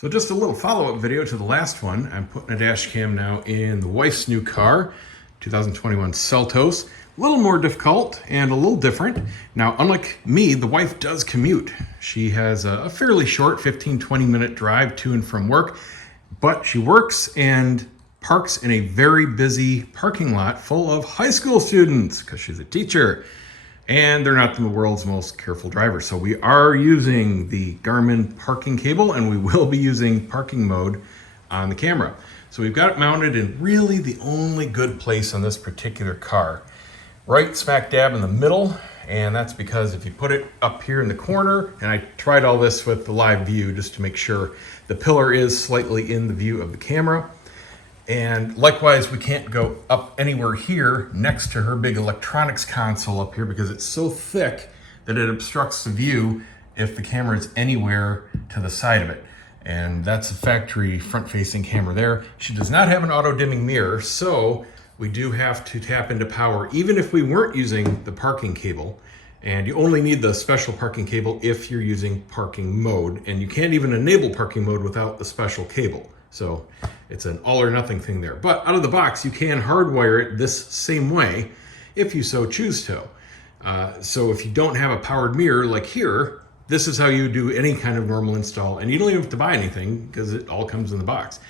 So just a little follow-up video to the last one. I'm putting a dash cam now in the wife's new car, 2021 Seltos. A little more difficult and a little different. Now, unlike me, the wife does commute. She has a fairly short 15-20 minute drive to and from work, but she works and parks in a very busy parking lot full of high school students because she's a teacher. And they're not the world's most careful drivers. So we are using the Garmin parking cable, and we will be using parking mode on the camera. So we've got it mounted in really the only good place on this particular car, right smack dab in the middle. And that's because if you put it up here in the corner, and I tried all this with the live view just to make sure the pillar is slightly in the view of the camera. And likewise, we can't go up anywhere here next to her big electronics console up here because it's so thick that it obstructs the view if the camera is anywhere to the side of it. And that's a factory front-facing camera there. She does not have an auto-dimming mirror, so we do have to tap into power, even if we weren't using the parking cable. And you only need the special parking cable if you're using parking mode. And you can't even enable parking mode without the special cable. So it's an all or nothing thing there. But out of the box, you can hardwire it this same way if you so choose to. So if you don't have a powered mirror like here, this is how you do any kind of normal install. And you don't even have to buy anything because it all comes in the box.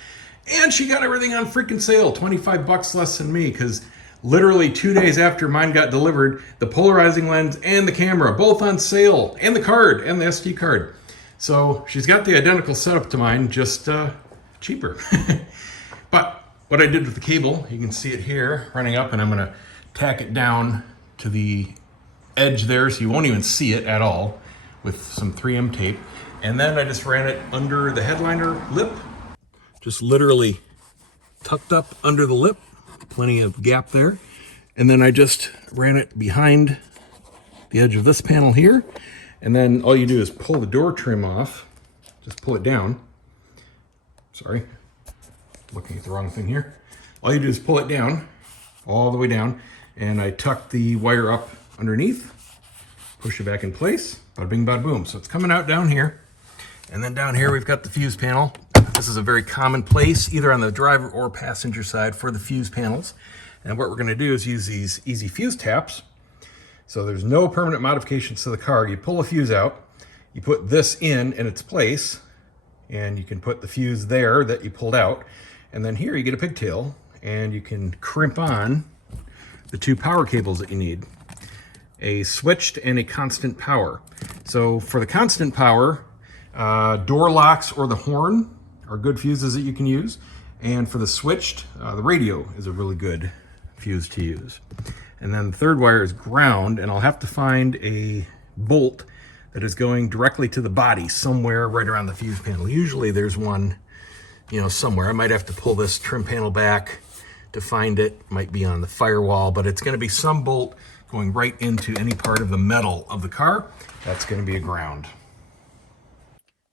And she got everything on freaking sale, 25 bucks less than me, because literally 2 days after mine got delivered, the polarizing lens and the camera, both on sale, and the card and the SD card. So she's got the identical setup to mine, just cheaper. But what I did with the cable, you can see it here running up, and I'm going to tack it down to the edge there so you won't even see it at all with some 3M tape. And then I just ran it under the headliner lip, just literally tucked up under the lip, plenty of gap there. And then I just ran it behind the edge of this panel here. And then all you do is pull the door trim off, just pull it down. Sorry, looking at the wrong thing here. All you do is pull it down, all the way down, and I tuck the wire up underneath, push it back in place, bada bing, bada boom. So it's coming out down here. And then down here, we've got the fuse panel. This is a very common place, either on the driver or passenger side for the fuse panels. And what we're gonna do is use these easy fuse taps. So there's no permanent modifications to the car. You pull a fuse out, you put this in its place, and you can put the fuse there that you pulled out. And then here you get a pigtail, and you can crimp on the two power cables that you need, a switched and a constant power. So for the constant power, door locks or the horn are good fuses that you can use. And for the switched, the radio is a really good fuse to use. And then the third wire is ground, and I'll have to find a bolt that is going directly to the body somewhere right around the fuse panel. Usually there's one, somewhere. I might have to pull this trim panel back to find it. Might be on the firewall, but it's going to be some bolt going right into any part of the metal of the car. That's going to be a ground.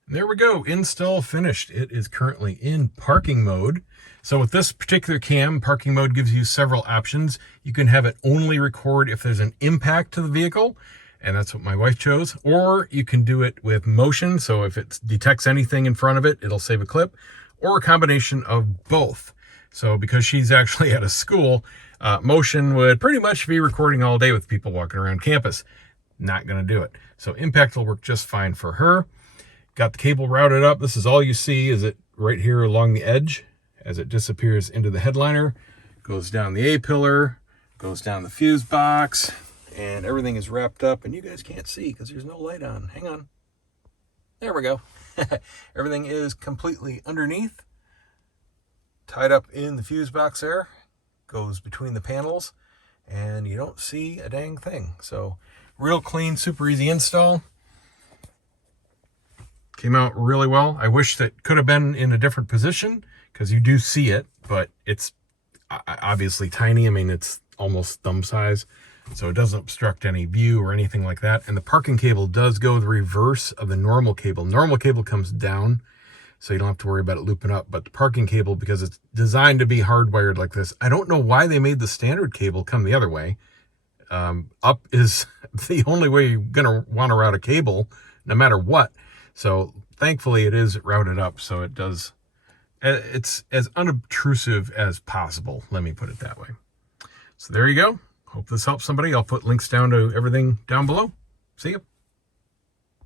There we go, install finished. It is currently in parking mode. So with this particular cam, parking mode gives you several options. You can have it only record if there's an impact to the vehicle, and that's what my wife chose. Or you can do it with motion, so if it detects anything in front of it, it'll save a clip, or a combination of both. So because she's actually at a school, motion would pretty much be recording all day with people walking around campus. Not gonna do it. So impact will work just fine for her. Got the cable routed up. This is all you see, is it right here along the edge as it disappears into the headliner, goes down the A-pillar, goes down the fuse box, and everything is wrapped up, and you guys can't see because there's no light on. Hang on. There we go. Everything is completely underneath, tied up in the fuse box there, goes between the panels, and you don't see a dang thing. So real clean, super easy install. Came out really well. I wish that could have been in a different position because you do see it, but it's obviously tiny. I mean, it's almost thumb size, so it doesn't obstruct any view or anything like that. And the parking cable does go the reverse of the normal cable. Normal cable comes down, so you don't have to worry about it looping up. But the parking cable, because it's designed to be hardwired like this, I don't know why they made the standard cable come the other way. Up is the only way you're gonna want to route a cable, no matter what. So thankfully it is routed up, so it does, it's as unobtrusive as possible. Let me put it that way. So there you go. Hope this helps somebody. I'll put links down to everything down below. See you.